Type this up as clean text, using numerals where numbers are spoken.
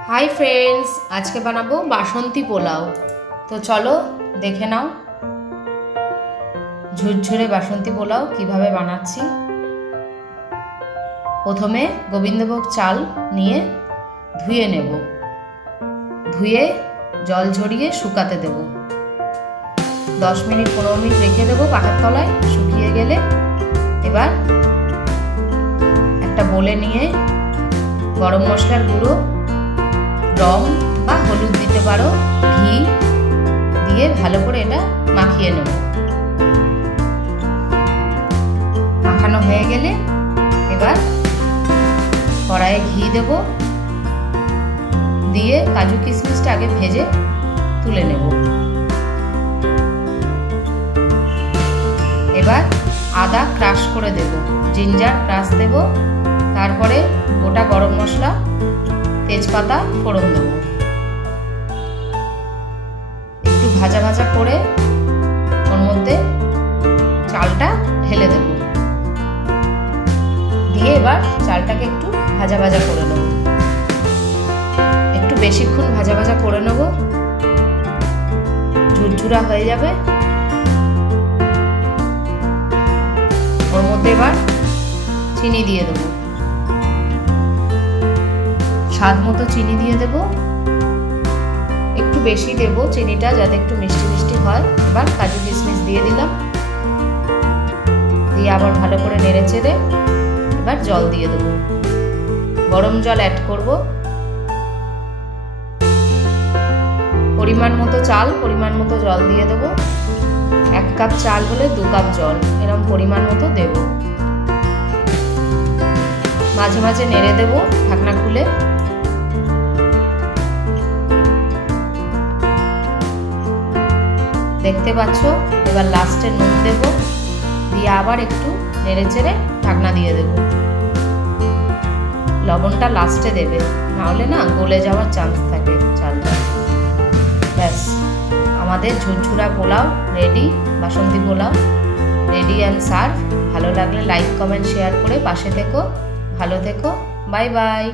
Hi friends, आज के बनाबो बासंती पोलाव। तो चलो देखे नाओ झुरझुरे बासंती पोलाव किभाबे बानाচ্ছি। प्रथमे गोविंदभोग चाल निये धुए नेब, धुए जल झरिए शुकाते देब। 10 मिनट 15 मिनट रेखे देब पाखार तलाय। शुकिये गेले एबार एक बोले निये गरम मशलार गुड़ो, रंग बा हलुद दिते पारो, घी दिए भालो करे एटा माखिए नेब। माखानो हये गेले एबार कड़ाइये घी देब, दिए काजू किशमिशटा आगे भेजे तुले नेब। एबार आदा क्राश करे देब, जिंजार क्राश देब, तारपरे गोटा गरम मशला तेजपाता फोड़न देव। एकटू भाजा भाजा करे ओर मध्य चालटा ढेले देव, दिए एबार चालटाके एकटू भाजा भाजा करे नेब। एकटू बेशिक्षण भाजा भाजा करे नेब, झुरझुरा हये जाबे। ओर मध्य एबार चीनी दिए देव, स्वाद मतो चीनी दिए देब। एकटू बेशी देब चीनीटा जाते एकटू मिष्टि मिष्टि हय। एबार काजू किशमिश दिए दिलाम, दिए आबार भालो करे नेड़े चेड़े एबार जल दिए देब। गरम जल ऐड करब, परिमाण मतो चाल परिमाण मतो जल दिए देब। 1 कप चाल होले 2 कप जल एरकम परिमाण मतो देब। माझे माझे नेड़े देब ढाकना खुले। देखते पाच्छो एबार लास्टे नुन देब, दिए आबार एकटू नेड़े चेड़े ढाकना दिए देब। लवणटा लास्टे देबे, नाहले ना गले जाওয়ার चान्स थाके चालटा। ব্যাস आमादेर झुरझुरा pulao ready, Basanti pulao ready and serve. भालो लागले लाइक कमेंट शेयर करे पाशे থেকো। भालो থেকো, बाय बाय।